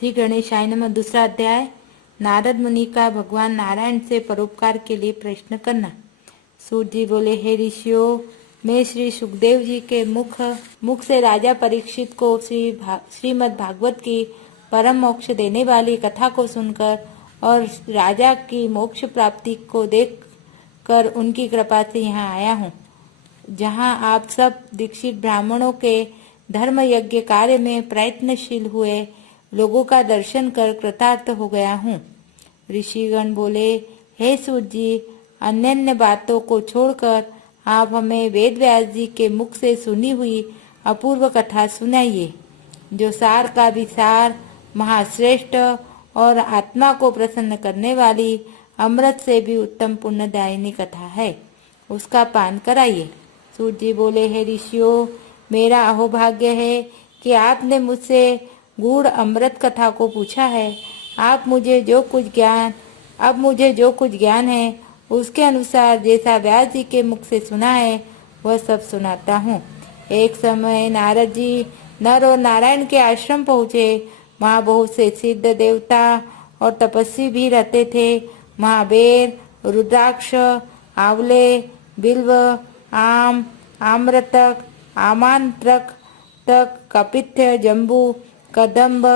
श्री गणेशाय नमः। दूसरा अध्याय, नारद मुनि का भगवान नारायण से परोपकार के लिए प्रश्न करना। सूत जी बोले, हे ऋषियों, मैं श्री सुखदेव जी के मुख से राजा परीक्षित को श्रीमद् भागवत की परम मोक्ष देने वाली कथा को सुनकर और राजा की मोक्ष प्राप्ति को देख कर उनकी कृपा से यहाँ आया हूँ, जहाँ आप सब दीक्षित ब्राह्मणों के धर्म यज्ञ कार्य में प्रयत्नशील हुए लोगों का दर्शन कर कृतार्थ हो गया हूँ। ऋषिगण बोले, हे सूत जी, अन्य बातों को छोड़कर आप हमें वेद व्यास जी के मुख से सुनी हुई अपूर्व कथा सुनाइए, जो सार का विसार, महाश्रेष्ठ और आत्मा को प्रसन्न करने वाली अमृत से भी उत्तम पुण्यदायिनी कथा है, उसका पान कराइए। सूत जी बोले, हे ऋषियों, मेरा अहोभाग्य है कि आपने मुझसे गूढ़ अमृत कथा को पूछा है। अब मुझे जो कुछ ज्ञान है उसके अनुसार जैसा व्यास जी के मुख से सुना है वह सब सुनाता हूँ। एक समय नारद जी नर और नारायण के आश्रम पहुँचे। वहाँ बहुत से सिद्ध देवता और तपस्वी भी रहते थे। महाबेर, रुद्राक्ष, आंवले, बिल्व, आम, आम्रतक, आमांत्रक, कपित्थ, जम्बू, कदम्ब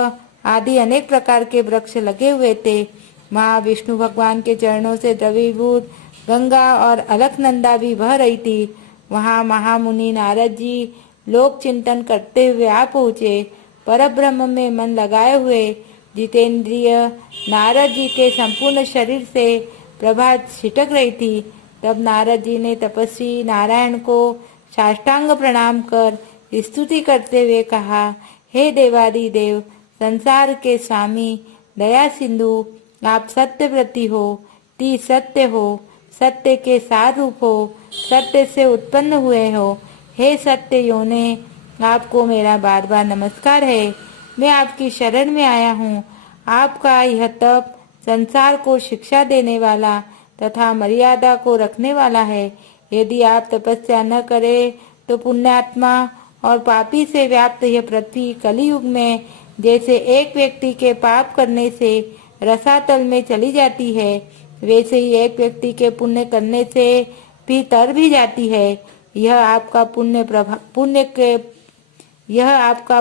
आदि अनेक प्रकार के वृक्ष लगे हुए थे। वहाँ विष्णु भगवान के चरणों से द्रवीभूत गंगा और अलकनंदा भी बह रही थी। वहाँ महामुनि नारद जी लोक चिंतन करते हुए आ पहुँचे। परब्रह्म में मन लगाए हुए जितेंद्रिय नारद जी के संपूर्ण शरीर से प्रभा छिटक रही थी। तब नारद जी ने तपस्वी नारायण को साष्टांग प्रणाम कर स्तुति करते हुए कहा, हे देवादिदेव, संसार के स्वामी, दया सिंधु, आप सत्यव्रती हो, सत्य हो, सत्य के सार रूप हो, सत्य से उत्पन्न हुए हो। हे सत्य योने, आपको मेरा बार बार नमस्कार है। मैं आपकी शरण में आया हूँ। आपका यह तप संसार को शिक्षा देने वाला तथा मर्यादा को रखने वाला है। यदि आप तपस्या न करें तो पुण्यात्मा और पापी से व्याप्त यह पृथ्वी कलियुग में जैसे एक व्यक्ति के पाप करने से रसातल में चली जाती है, वैसे ही एक व्यक्ति के पुण्य करने से भी तर भी जाती है। यह आपका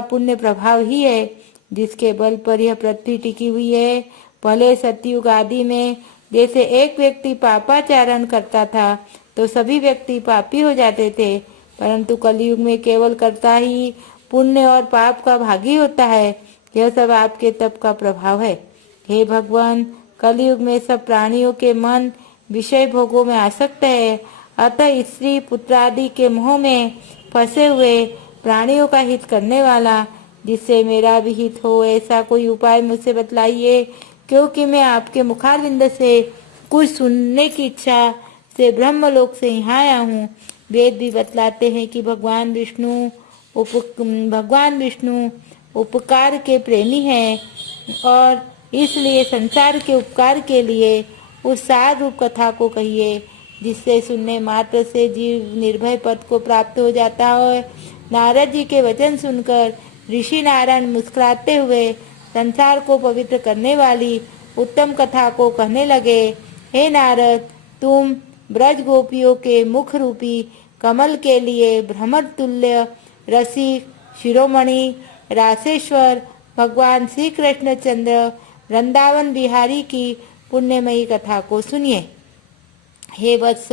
पुण्य प्रभाव ही है जिसके बल पर यह पृथ्वी टिकी हुई है। पहले सतयुग आदि में जैसे एक व्यक्ति पापाचरण करता था तो सभी व्यक्ति पापी हो जाते थे, परंतु कलयुग में केवल कर्ता ही पुण्य और पाप का भागी होता है। यह सब आपके तप का प्रभाव है। हे भगवान, कलयुग में सब प्राणियों के मन विषय भोगों में आसक्त है। अतः स्त्री पुत्र आदि के मोह में फंसे हुए प्राणियों का हित करने वाला, जिससे मेरा भी हित हो, ऐसा कोई उपाय मुझसे बतलाइए, क्योंकि मैं आपके मुखारविंद से कुछ सुनने की इच्छा से ब्रह्मलोक से यहाँ आया हूँ। वेद भी बतलाते हैं कि भगवान विष्णु उपकार के प्रेमी हैं और इसलिए संसार के उपकार के लिए उस सार रूप कथा को कहिए, जिससे सुनने मात्र से जीव निर्भय पद को प्राप्त हो जाता है। नारद जी के वचन सुनकर ऋषि नारायण मुस्कुराते हुए संसार को पवित्र करने वाली उत्तम कथा को कहने लगे। हे नारद, तुम ब्रज गोपियों के मुख रूपी कमल के लिए भ्रमर तुल्य रसिक शिरोमणि रासेश्वर भगवान श्री कृष्णचंद्र वृंदावन बिहारी की पुण्यमयी कथा को सुनिए। हे वत्स,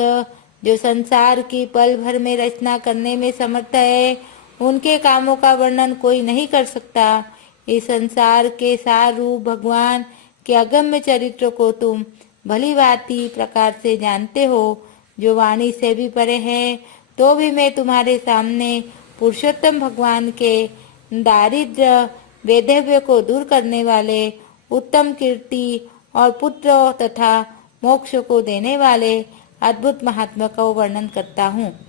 जो संसार की पल भर में रचना करने में समर्थ है, उनके कामों का वर्णन कोई नहीं कर सकता। इस संसार के सार रूप भगवान के अगम्य चरित्र को तुम भली भांति प्रकार से जानते हो, जो वाणी से भी परे है। तो भी मैं तुम्हारे सामने पुरुषोत्तम भगवान के दारिद्र्य वैधव्य को दूर करने वाले उत्तम कीर्ति और पुत्र तथा मोक्ष को देने वाले अद्भुत महात्मा का वर्णन करता हूँ।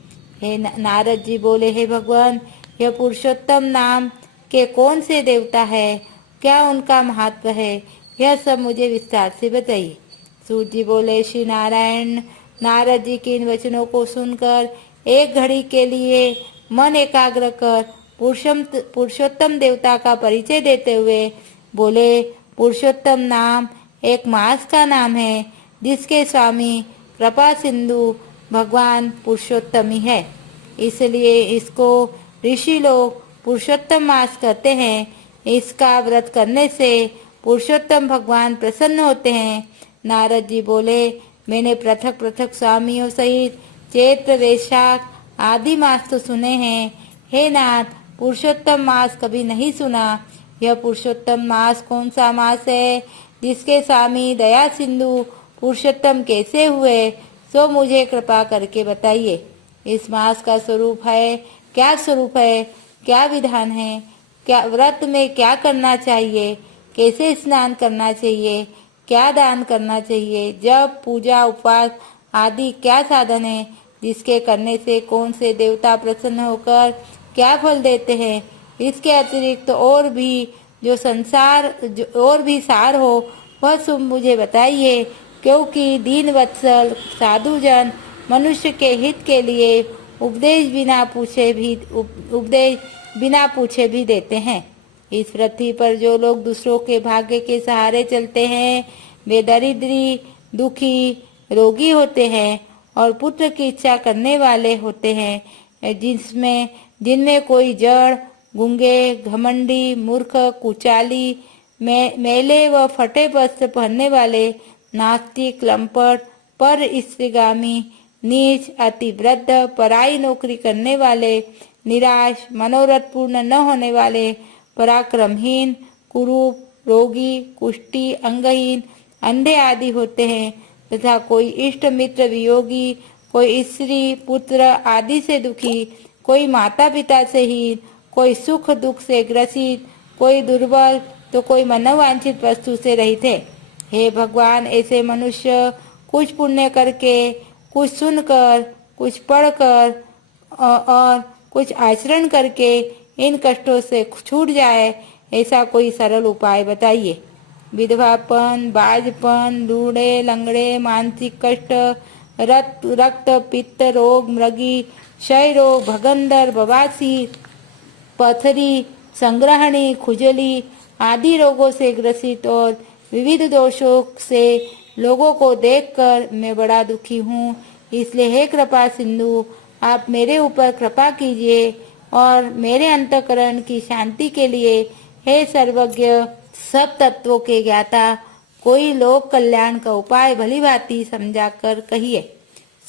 हे नारद जी बोले, हे भगवान, यह पुरुषोत्तम नाम के कौन से देवता है, क्या उनका महत्व है, यह सब मुझे विस्तार से बताइए। सूत जी बोले, श्री नारायण नारद जी के इन वचनों को सुनकर एक घड़ी के लिए मन एकाग्र कर पुरुषोत्तम देवता का परिचय देते हुए बोले, पुरुषोत्तम नाम एक मास का नाम है जिसके स्वामी कृपा सिंधु भगवान पुरुषोत्तम ही है, इसलिए इसको ऋषि लोग पुरुषोत्तम मास कहते हैं। इसका व्रत करने से पुरुषोत्तम भगवान प्रसन्न होते हैं। नारद जी बोले, मैंने पृथक पृथक स्वामियों सहित चैत्र वैशाख आदि मास तो सुने हैं, हे नाथ, पुरुषोत्तम मास कभी नहीं सुना। यह पुरुषोत्तम मास कौन सा मास है जिसके स्वामी दया सिंधु पुरुषोत्तम कैसे हुए, सो मुझे कृपा करके बताइए। इस मास का स्वरूप है, क्या स्वरूप है, क्या विधान है, क्या व्रत में क्या करना चाहिए, कैसे स्नान करना चाहिए, क्या दान करना चाहिए, जब पूजा उपवास आदि क्या साधन है, जिसके करने से कौन से देवता प्रसन्न होकर क्या फल देते हैं। इसके अतिरिक्त और भी सार हो वह सब मुझे बताइए, क्योंकि दीन वत्सल साधुजन मनुष्य के हित के लिए उपदेश बिना पूछे भी देते हैं। इस पृथ्वी पर जो लोग दूसरों के भाग्य के सहारे चलते हैं वे दरिद्री, दुखी, रोगी होते हैं और पुत्र की इच्छा करने वाले होते हैं, जिनमें कोई जड़, गूंगे, घमंडी, मूर्ख, कुचाली, मैले व फटे वस्त्र पहनने वाले, नास्तिक, लंपट, पर स्त्रीगामी, नीच, अति वृद्ध, पराई नौकरी करने वाले, निराश, मनोरथ पूर्ण न होने वाले, पराक्रमहीन, कुरूप, रोगी, कुष्ठी, अंगहीन, अंधे आदि होते हैं तथा कोई इष्ट मित्र वियोगी, कोई स्त्री पुत्र आदि से दुखी, कोई माता पिता से हीन, कोई सुख दुख से ग्रसित, कोई दुर्बल तो कोई मनोवांछित वस्तु से रहित है। हे भगवान, ऐसे मनुष्य कुछ पुण्य करके, कुछ सुनकर, कुछ पढ़कर और कुछ आचरण करके इन कष्टों से छूट जाए, ऐसा कोई सरल उपाय बताइए। विधवापन, बाजपन, लूढ़े, लंगड़े, मानसिक कष्ट, रक्त पित्त रोग, मृगी, क्षय रोग, भगंदर, बवासीर, पथरी, संग्रहणी, खुजली आदि रोगों से ग्रसित और विविध दोषों से लोगों को देखकर मैं बड़ा दुखी हूँ। इसलिए हे कृपा सिंधु, आप मेरे ऊपर कृपा कीजिए और मेरे अंतःकरण की शांति के लिए हे सर्वज्ञ, सब तत्वों के ज्ञाता, कोई लोक कल्याण का उपाय भली भांति समझा कर कहिए।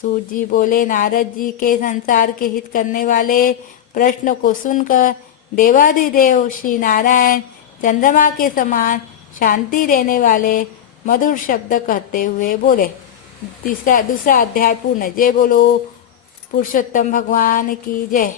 सूत जी बोले, नारद जी के संसार के हित करने वाले प्रश्न को सुनकर देवाधिदेव श्री नारायण चंद्रमा के समान शांति देने वाले मधुर शब्द कहते हुए बोले। दूसरा अध्याय पूर्ण। जय बोलो पुरुषोत्तम भगवान की जय।